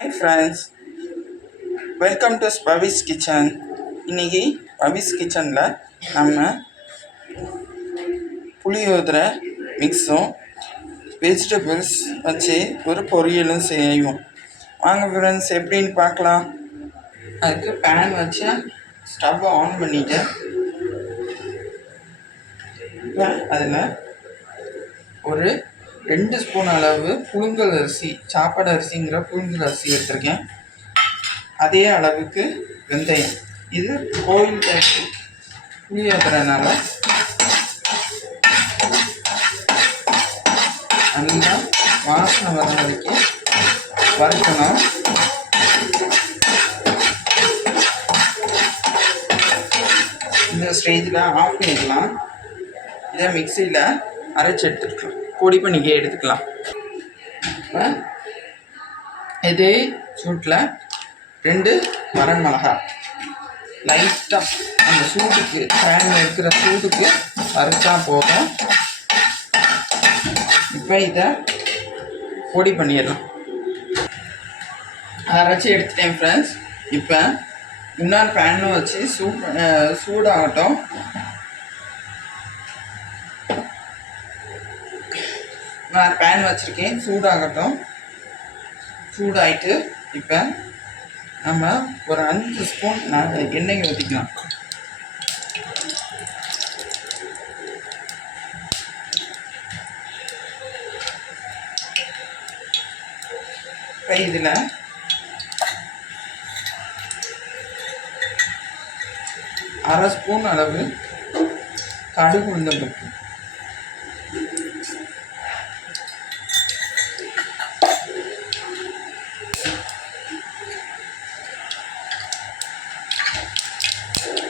Hi friends welcome to Pavi's kitchen இன்னைக்கு பவிஸ் கிச்சனில் நம்ம புளியோதரை மிக்ஸும் வெஜிடபிள்ஸ் வச்சு ஒரு பொரியலும் செய்வோம். வாங்க ஃப்ரெண்ட்ஸ் எப்படின்னு பார்க்கலாம். அதுக்கு பேன் வச்சு ஸ்டவ்வை ஆன் பண்ணிவிட்டு அதில் ஒரு ரெண்டு ஸ்பூன் அளவு புழுங்கல் அரிசி சாப்பாடு அரிசிங்கிற புழுங்கல் அரிசி எடுத்திருக்கேன். அதே அளவுக்கு வெந்தயம். இது கோயில் டைப் புளியாகிறதுனால நல்லா வாசனை வர வரைக்கும் வறுக்கணும். இந்த ஸ்டேஜில் ஆஃப் பண்ணிக்கலாம் இதை மிக்சியில் அரைச்சி எடுத்துருக்கலாம் பொடி பண்ணிக்க எடுத்துக்கலாம். இப்போ இதே சூட்டில் ரெண்டு மரம் மிளகா. லைட்டாக அந்த சூட்டுக்கு ஃபேன் இருக்கிற சூட்டுக்கு அரைச்சா போதும். இப்போ இதை பொடி பண்ணிடலாம். அரைச்சி எடுத்துட்டேன் ஃப்ரெண்ட்ஸ் இப்போ இன்னொரு பேனும் வச்சு சூ சூடாகட்டும். நான் பேன் வச்சுருக்கேன். சூடாகட்டும். சூடாயிட்டு இப்போ நம்ம ஒரு அஞ்சு ஸ்பூன் நான் எண்ணெய் ஊற்றிக்கலாம் இப்போ இதில் அரை ஸ்பூன் அளவு கடுகு உளுந்தம்பருப்பு.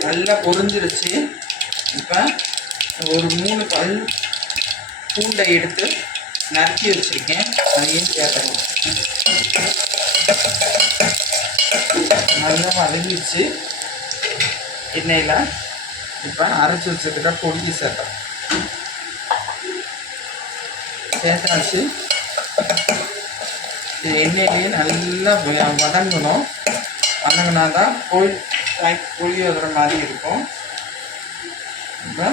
நல்லா பொரிஞ்சிருச்சு. இப்போ ஒரு மூணு பல் பூண்டை எடுத்து நறுக்கி வச்சுருக்கேன். அதையும் சேர்த்துக்கலாம் நல்லா வதங்கிச்சு எண்ணெயில் இப்போ அரைச்சி வச்சுருக்கிற பொடிக்கு சேர்த்தோம் சேர்த்தாச்சு. எண்ணெயிலேயே நல்லா வதங்கணும். வதங்கினா தான் கோயில் புளி வர மாதிரி இருக்கும். இப்போ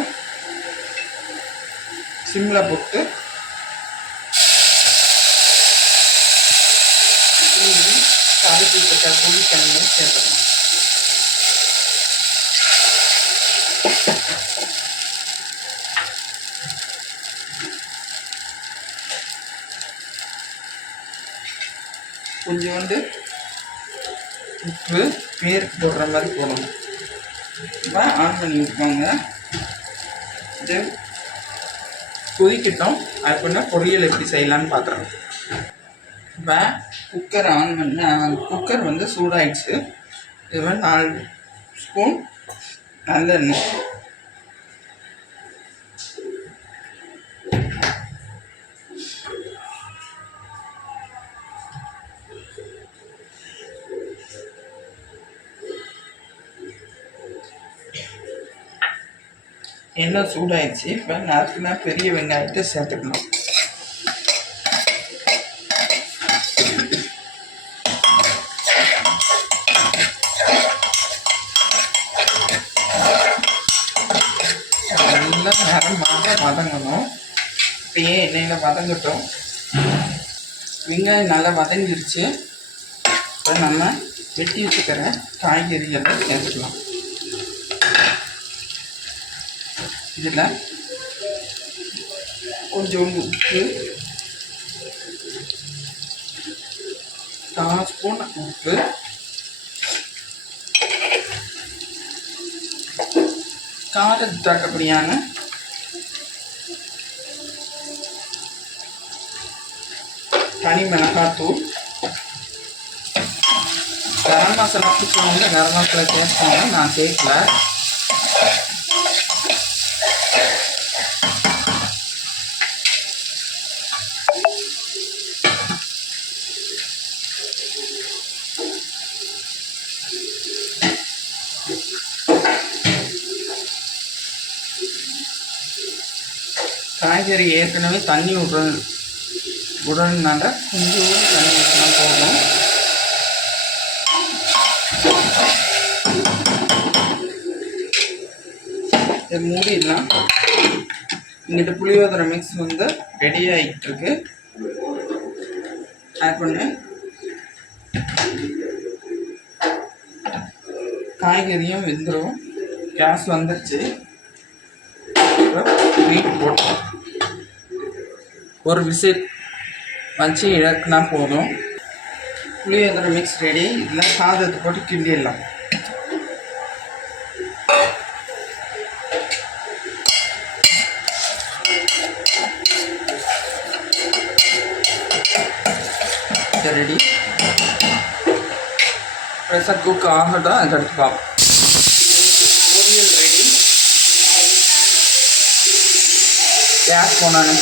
சிம்மில் போட்டு புளி கருப்பிட்ட புளி தண்ணியை சேர்த்துக்கணும் உப்பு பேர் போடுற மாதிரி போடணும். இப்போ ஆன் பண்ணி விட்டுக்கோங்க இது கொதிக்கட்டும். அதுக்குன்னா பொரியல் எப்படி செய்யலான்னு பார்க்குறோம் இப்போ குக்கர் ஆன் பண்ண குக்கர் வந்து சூடாயிடுச்சு. இது நாலு ஸ்பூன் நல்லெண்ணெய். எல்லாம் சூடாயிடுச்சு. இப்போ நறுக்குனா பெரிய வெங்காயத்தை சேர்த்துக்கணும். நல்லா நேரமாக வதங்கணும். இப்பயே எண்ணெயில் வதங்கட்டும்? வெங்காயம் நல்லா வதங்கிருச்சு. இப்போ நம்ம வெட்டி வச்சுக்கிற காய்கறிகளை சேர்த்துக்கலாம். இதில் கொஞ்சம் உப்பு கால் ஸ்பூன் உப்பு காரத்துக்கு தக்கப்படியான தனி மிளகாத்தூள் கரம் மசாலா பிடிச்சவங்க கரம் மசாலா சேர்ப்பாங்க நான் சேர்க்கல காய்கறி ஏற்கனவே தண்ணி விடுறது விடுறதுனால கொஞ்சம் தண்ணி ஊற்றினா போதும் இதை மூடிடலாம். இங்கிட்ட புளியோதரை மிக்ஸ் வந்து ரெடி ஆகிட்டு இருக்கு ஆட் பண்ணு. காய்கறியும் வெந்துடும் கேஸ் வந்துருச்சு. வீட் போட்டோம் ஒரு விசில் வச்சு இழக்குனா போதும். புளியோதரை மிக்ஸ் ரெடி இதில் சாதத்தை போட்டு கிண்டிடலாம். ரெடி ப்ரெஷர் குக் ஆகட்டும் அதுக்கடுத்து பார்ப்போம் பொரியல் ரெடி கேஸ் போனான்னு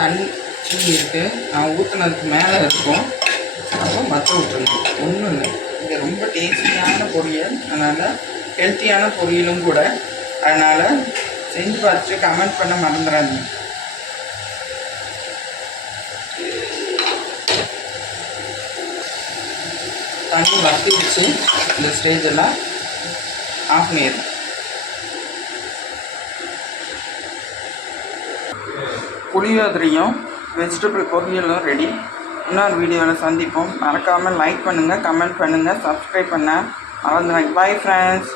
தண்ணி இருக்குது நான் ஊற்றுனதுக்கு மேலே இருக்கும். அப்போ மற்ற விட்டுருணும் ஒன்றும் இல்லை இது ரொம்ப டேஸ்டியான பொரியல். அதனால் ஹெல்த்தியான பொரியலும் கூட. அதனால் செஞ்சு பார்த்துட்டு கமெண்ட் பண்ண மறந்துடாதீங்க. தண்ணி வத்திடுச்சு. இந்த ஸ்டேஜெல்லாம் ஆஃப் பண்ணிடுறேன் புளியோதரையும் வெஜிடபிள் பொரியலும் ரெடி இன்னொரு வீடியோவில் சந்திப்போம். மறக்காமல் லைக் பண்ணுங்கள் கமெண்ட் பண்ணுங்கள் சப்ஸ்கிரைப் பண்ண மறந்துடுங்க பை ஃப்ரெண்ட்ஸ்